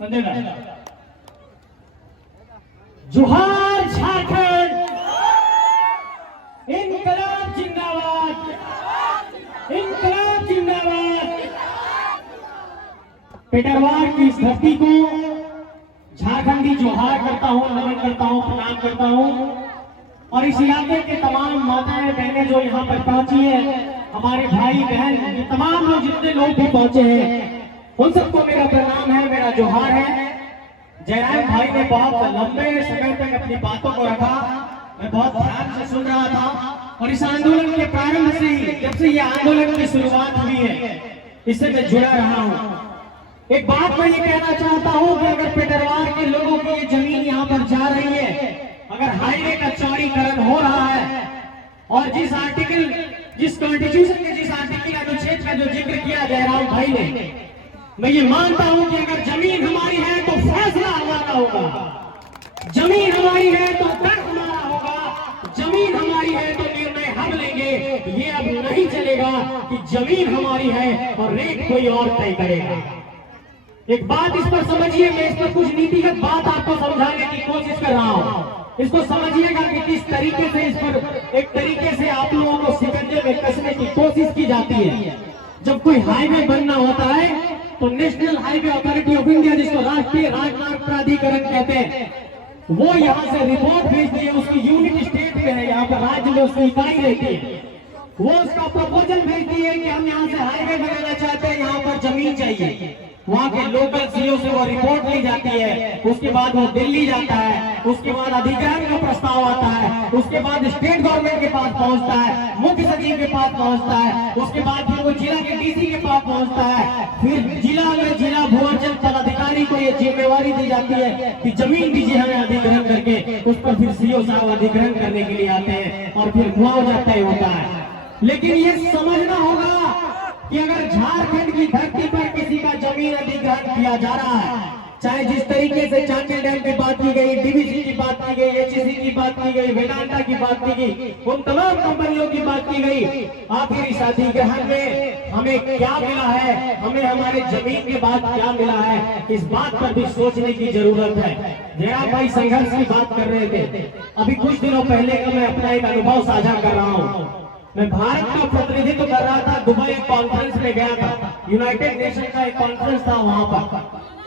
संजय दा। जोहार झारखंड, इनकलाब जिंदाबाद, इनकलाब जिंदाबाद। पेटरवार की इस धरती को झारखंडी जोहार करता हूँ, नमन करता हूँ, प्रणाम करता हूँ। और इस इलाके के तमाम माताएं बहनें जो यहाँ पर पहुंची है, हमारे भाई बहन, ये तमाम लोग जितने लोग भी पहुंचे हैं, उन सबको मेरा प्रणाम है, मेरा जोहार है। जयराम भाई ने बहुत लंबे समय तक अपनी बातों को रखा, मैं बहुत ध्यान से सुन रहा था। और इस आंदोलन के प्रारंभ से ही, जब से ये आंदोलन की शुरुआत हुई है, इससे मैं जुड़ा रहा हूँ। एक बात मैं ये कहना चाहता हूँ कि अगर पेटरवार के लोगों की ये जमीन यहाँ पर जा रही है, अगर हाईवे का चौड़ीकरण हो रहा है, और जिस आर्टिकल, जिस कॉन्स्टिट्यूशन के जिस आर्टिकल अनुच्छेद का जो जिक्र किया जयराम भाई ने, मैं ये मानता हूं कि अगर जमीन हमारी है तो फैसला हमारा होगा, जमीन हमारी है तो डर हमारा होगा, जमीन हमारी है तो निर्णय हम लेंगे। ये अब नहीं चलेगा कि जमीन हमारी है और रेट कोई और तय करेगा। एक बात इस पर समझिए, मैं इस पर कुछ नीतिगत बात आपको समझाने की कोशिश कर रहा हूं। इसको समझिएगा कि किस तरीके से इस पर एक तरीके से आप लोगों को सिकंजे में कसने की कोशिश की जाती है। जब कोई हाईवे बनना होता है तो national highway authority of India, जिसको राष्ट्रीय राजमार्ग प्राधिकरण कहते हैं, वो यहाँ से रिपोर्ट भेजती है। उसकी यूनिट स्टेट में है, यहाँ पर राज्य में उसकी इकाई रहती है। वो उसका प्रपोजल भेजती है कि हम यहाँ से हाईवे बनाना चाहते हैं, यहाँ पर जमीन चाहिए। वहाँ के लोकल सीओ से वो रिपोर्ट ली जाती है, उसके बाद वो दिल्ली जाता है, उसके बाद अधिग्रहण का प्रस्ताव आता है, उसके बाद स्टेट गवर्नमेंट के पास पहुँचता है, मुख्य सचिव के पास पहुँचता है, उसके बाद फिर वो जिला के डीसी के पास पहुँचता है, फिर जिला में जिला भूअंचल पदाधिकारी को ये जिम्मेवारी दी जाती है कि जमीन दीजिए हमें अधिग्रहण करके। उस पर फिर सीओ साहब अधिग्रहण करने के लिए आते हैं और फिर मुआवजा तय होता है। लेकिन ये समझना होगा कि अगर झारखंड की धरती पर किसी का जमीन अधिग्रहण किया जा रहा है, चाहे जिस तरीके से चांडिल डैम की बात की गई, डीवीसी की बात की गई, एचईसी की बात की गई, वेदांता की बात की गई, उन तमाम कंपनियों की बात की गई, आखिर इस अधिग्रहण में हमें क्या मिला है, हमें हमारे जमीन के बाद क्या मिला है, इस बात पर भी सोचने की जरूरत है। जयराम भाई संघर्ष की बात कर रहे थे, अभी कुछ दिनों पहले का मैं अपना एक अनुभव साझा कर रहा हूँ। मैं भारत का प्रतिनिधित्व कर रहा था, दुबई कॉन्फ्रेंस में गया था, यूनाइटेड नेशन का एक कॉन्फ्रेंस था।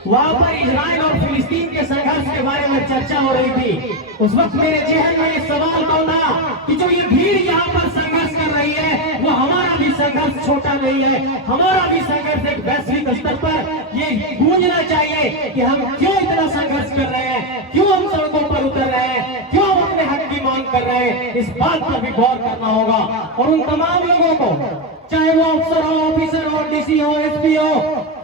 वहां पर इजराइल और फिलिस्तीन के संघर्ष के बारे में चर्चा हो रही थी। उस वक्त मेरे जहन में ये सवाल उठा कि जो ये भीड़ यहाँ पर संघर्ष कर रही है, वो हमारा भी संघर्ष छोटा नहीं है, हमारा भी संघर्ष एक वैश्विक स्तर पर ये गूंजना चाहिए कि हम क्यों इतना संघर्ष कर रहे हैं, क्यों हम सड़कों पर उतर रहे हैं, क्यों हम अपने हक की मांग कर रहे हैं। इस बात पर भी गौर करना होगा। और उन तमाम लोगों को, चाहे वो अफसर हो, ऑफिसर हो, डीसी हो, एसपी हो,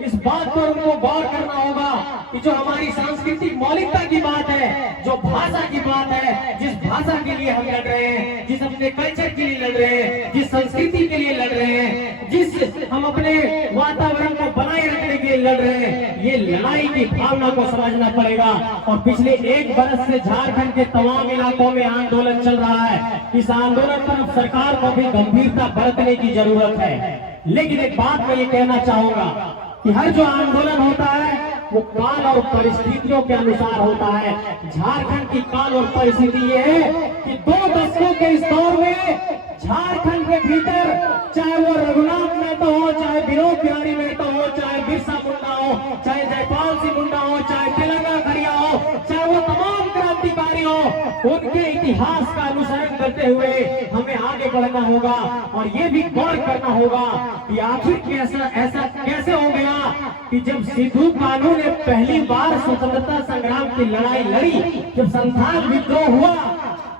इस बात पर उनको गौर करना होगा कि जो हमारी सांस्कृतिक मौलिकता की बात है, जो भाषा की बात है, जिस भाषा के लिए हम लड़ रहे हैं, जिस अपने कल्चर के लिए लड़ रहे हैं, जिस संस्कृति के लिए लड़ रहे हैं, जिस हम अपने वातावरण को बनाए रखने के लिए लड़ रहे हैं, ये लड़ाई की भावना को समझना पड़ेगा। और पिछले एक बरस से झारखंड के तमाम इलाकों में आंदोलन चल रहा है। इस आंदोलन पर सरकार को भी गंभीरता बरतने की जरूरत है। लेकिन एक बात मैं ये कहना चाहूंगा कि हर जो आंदोलन होता है वो काल और परिस्थितियों के अनुसार होता है। झारखंड की काल और परिस्थिति ये है कि 2 दशकों के इस दौर में झारखंड के भीतर, चाहे वो रघुनाथ मेहता हो, चाहे विनोद बिहारी मेहता हो, चाहे बिरसा मुंडा हो, चाहे जयपाल सिंह मुंडा हो, चाहे तिलंगा खड़िया हो, चाहे वो तमाम क्रांतिकारी हो, उनके इतिहास का अनुसरण करते हुए हमें आगे बढ़ना होगा। और ये भी गौर करना होगा कि आखिर ऐसा कैसे हो गया कि जब सिद्धू कान्हू ने पहली बार स्वतंत्रता संग्राम की लड़ाई लड़ी, जब संथाल विद्रोह हुआ,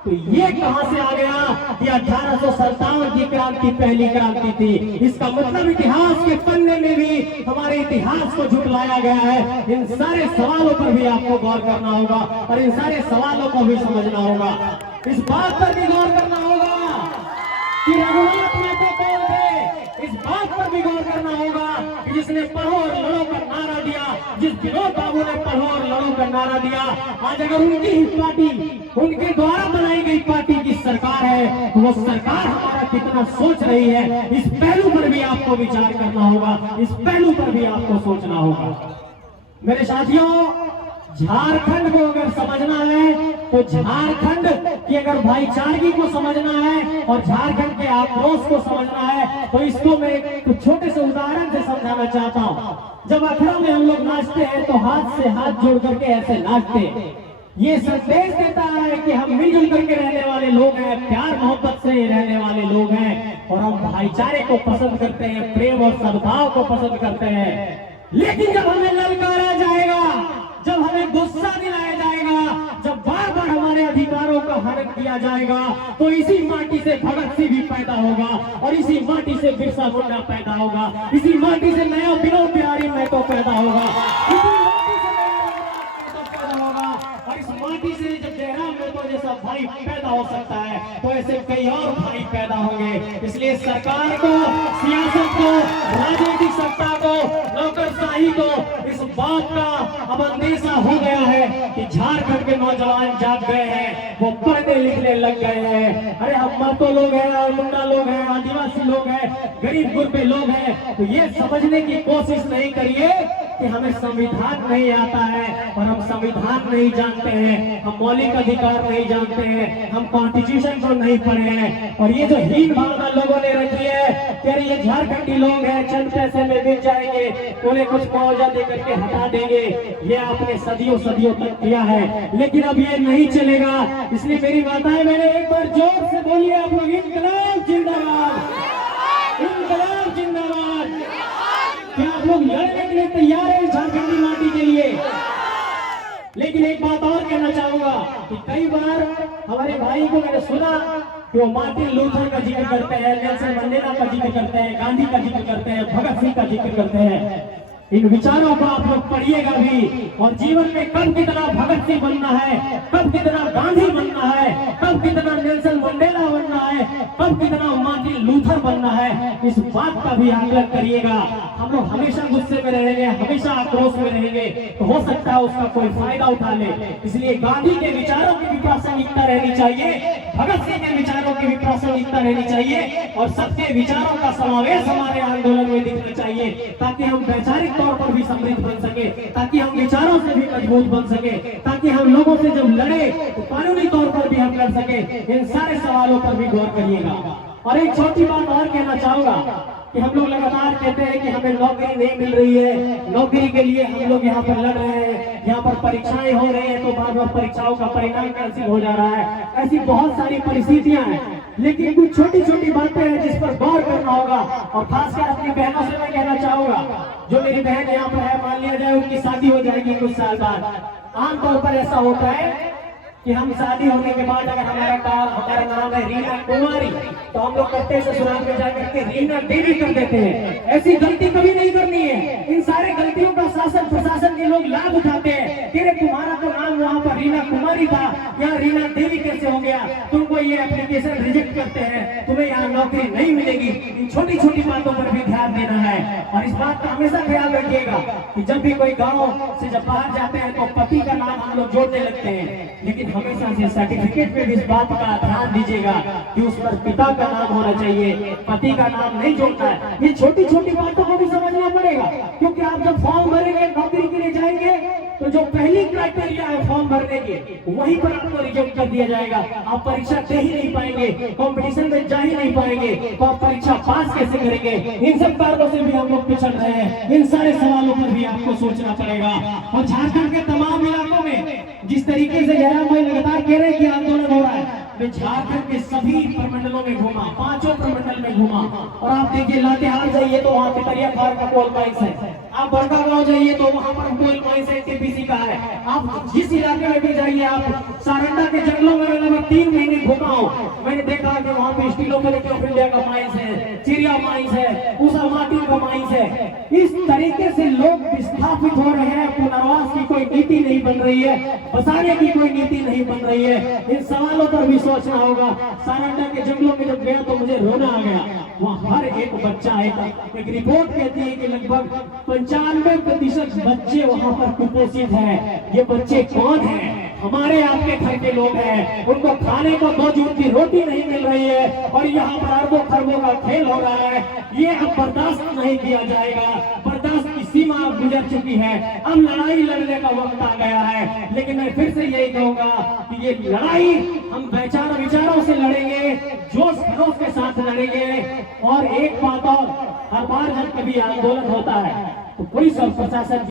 तो ये कहां से आ गया कि 1857 की क्रांति पहली क्रांति थी। इसका मतलब इतिहास के पन्ने में भी हमारे इतिहास को झुटलाया गया है। इन सारे सवालों पर भी आपको गौर करना होगा और इन सारे सवालों को भी समझना होगा। इस बात पर भी गौर करना होगा कि रघुनाथ मेहता कौन थे। इस बात पर भी गौर करना होगा कि जिसने पढ़ो और लड़ो का नारा दिया, जिस विनोद बाबू ने पढ़ो और लड़ो का नारा दिया, आज अगर उनकी ही पार्टी, उनके द्वारा बनाई गई पार्टी की सरकार है, तो वो सरकार हमारा कितना सोच रही है, इस पहलू पर भी आपको विचार करना होगा, इस पहलू पर भी आपको सोचना होगा। मेरे साथियों, झारखंड को अगर समझना है तो झारखंड की अगर भाईचारगी को समझना है और झारखंड के आक्रोश को समझना है तो इसको मैं एक छोटे से उदाहरण से समझाना चाहता हूँ। जब अखड़ा में हम लोग नाचते हैं तो हाथ से हाथ जोड़ करके ऐसे नाचते हैं। ये संदेश देता है कि हम मिलजुल करके रहने वाले लोग हैं, प्यार मोहब्बत से रहने वाले लोग हैं और हम भाईचारे को पसंद करते हैं, प्रेम और सद्भाव को पसंद करते हैं। लेकिन जब हमें ललकारा जाएगा, जब हमें गुस्सा दिलाया जाएगा, जब बार बार हमारे अधिकारों का हनन किया जाएगा तो इसी माटी से भगत सिंह भी पैदा होगा और इसी माटी से बिरसा मुंडा पैदा होगा, इसी माटी से नया विनोद बिहारी महतो पैदा होगा, इसी माटी से पैदा होगा और इस माटी से जब जयराम महतो जैसा भाई पैदा हो सकता है तो ऐसे कई और भाई पैदा होंगे। इसलिए सरकार को, सियासत को, राजनीतिक सत्ता को, नौकरशाही को इस बात का अब अंदेशा हो गया है कि झारखंड के नौजवान जाग गए हैं, वो पढ़ने लिखने लग गए हैं। अरे हम महतो लोग हैं, मुंडा लोग हैं, आदिवासी लोग हैं, गरीब गुरबे लोग हैं, तो ये समझने की कोशिश नहीं करिए कि हमें संविधान नहीं आता है और हम संविधान नहीं जानते हैं, हम मौलिक अधिकार नहीं जानते हैं, हम कॉन्स्टिट्यूशन को नहीं पढ़े हैं। और ये जो हीन भावना लोगों ने रखी है कि अरे ये झारखंडी लोग हैं, चंद पैसे में मिल जाएंगे, उन्हें कुछ मुआवजा दे करके हटा देंगे, ये आपने सदियों सदियों तक किया है, लेकिन अब ये नहीं चलेगा। इसलिए मेरी माताएं मैंने एक बार जोर से बोलिए आप लोग, इंकलाब जिंदाबाद, इंकलाब जिंदाबाद। क्या आप लोग लड़ने के लिए तैयार हैं झारखंडी माटी के लिए? लेकिन एक बात और कहना चाहूंगा कि कई बार हमारे भाई को मैंने सुना कि वो मार्टिन लूथर का जिक्र करते हैं, नेल्सन मंडेला का जिक्र करते हैं, गांधी का जिक्र करते हैं, भगत सिंह का जिक्र करते हैं। इन विचारों को आप लोग पढ़िएगा भी और जीवन में कब कितना भगत सिंह बनना है, कब कितना गांधी बनना है, कब कितना नेल्सन मंडेला बनना है, कब कितना मार्टिन लूथर बनना है, इस बात का भी आकलन करिएगा। हम लोग हमेशा गुस्से में रहेंगे, हमेशा आक्रोश में रहेंगे तो हो सकता है उसका कोई फायदा उठा ले। इसलिए गांधी के विचारों की भी प्रासंगिकता रहनी चाहिए, भगत सिंह के विचारों की भी प्रासंगिकता रहनी चाहिए और सबके विचारों का समावेश हमारे आंदोलन में दिखना चाहिए ताकि हम वैचारिक तौर पर भी समृद्ध बन सके, ताकि हम विचारों से भी मजबूत बन सके, ताकि हम लोगों से जब लड़े तो कानूनी तौर पर भी हम लड़ सके। इन सारे सवालों पर भी गौर करिएगा। और एक छोटी बात और कहना चाहूंगा कि हम लोग लगातार कहते हैं कि हमें नौकरी नहीं मिल रही है, नौकरी के लिए हम लोग यहाँ पर लड़ रहे हैं, यहाँ पर परीक्षाएं हो रही हैं तो बार बार परीक्षाओं का परिणाम कैंसिल हो जा रहा है। ऐसी बहुत सारी परिस्थितियां हैं, लेकिन कुछ छोटी छोटी बातें हैं जिस पर गौर करना होगा। और खासकर अपनी बहनों से मैं कहना चाहूंगा, जो मेरी बहन यहाँ पर है, मान लिया जाए उनकी शादी हो जाएगी कुछ साल बाद, आमतौर पर ऐसा होता है कि हम शादी होने के बाद अगर हमारा नाम है रीना कुमारी तो हम लोग करते ससुराल में जाकर के रीना देवी कर देते हैं। ऐसी गलती कभी नहीं करनी है। इन सारे गलतियों का शासन प्रशासन के लोग लाभ उठाते हैं कि तुम्हारा तो नाम वहाँ पर रीना कुमारी था, यहाँ रीना देवी कैसे हो गया, तुमको ये एप्लीकेशन रिजेक्ट करते हैं, तुम्हें यहाँ नौकरी नहीं मिलेगी। इन छोटी छोटी बातों पर भी ध्यान देना है और इस बात का हमेशा ख्याल रखिएगा कि जब भी कोई गाँव से जब बाहर जाते हैं तो पति का नाम हम लोग जोड़ने लगते हैं, लेकिन हमेशा से सर्टिफिकेट में भी इस बात का ध्यान दीजिएगा कि उस पर पिता का नाम होना चाहिए, पति का नाम नहीं जोड़ना है। ये छोटी छोटी बातों को भी समझना पड़ेगा, क्योंकि आप जब फॉर्म भरेंगे नौकरी के लिए जाएंगे तो जो पहली क्राइटेरिया है फॉर्म भरने के वहीं पर आपको रिजेक्ट कर दिया जाएगा। आप परीक्षा दे ही नहीं पाएंगे, कंपटीशन में जा ही नहीं पाएंगे, तो आप परीक्षा पास कैसे करेंगे? इन सब कारणों से भी हम लोग पिछड़ रहे हैं। इन सारे सवालों पर भी आपको सोचना पड़ेगा। और झारखंड के तमाम इलाकों में जिस तरीके से जयराम भाई लगातार कह रहे हैं कि आंदोलन हो रहा है, मैं झारखंड के सभी प्रमंडलों में घूमा, 5 प्रमंडल में घूमा और आप देखिए लातेहार जाइए तो वहाँ पितरिया खार का कोल माइंस है, आप बड़का गांव जाइए तो वहाँ पर कोल माइंस है, टीपीसी का है। आप जिस इलाके में भी जाइए, आप सारंडा के जंगलों में लगभग 3 महीने घूमा हूँ, मैंने देखा कि वहाँ पे स्टीलो मिलिट्री ऑफ इंडिया का माइंस है, चिड़िया माइंस है, उषा मार्टिन का माइंस है। इस तरीके से लोग विस्थापित हो रहे हैं, पुनर्वास की कोई नीति नहीं बन रही है, बसाने की कोई नीति नहीं बन रही है। इन सवालों पर भी सोचना होगा। सारंडा के जंगलों में जब गया तो मुझे रोना आ गया। वहाँ हर एक बच्चा, एक रिपोर्ट कहती है कि लगभग 95% बच्चे वहाँ पर कुपोषित हैं। ये बच्चे कौन हैं? हमारे आपके घर के लोग हैं, उनको खाने को 2 जून की रोटी नहीं मिल रही है और यहाँ पर अरबों खरबों का खेल हो रहा है। ये अब बर्दाश्त नहीं किया जाएगा। बर्दाश्त सीमा गुजर चुकी है, अब लड़ाई लड़ने का वक्त आ गया है। लेकिन मैं फिर से यही कहूंगा कि ये लड़ाई हम विचारों से लड़ेंगे, जोश खरोश के साथ लड़ेंगे। और एक बात और, हर बार जब कभी आंदोलन होता है तो पुलिस और प्रशासन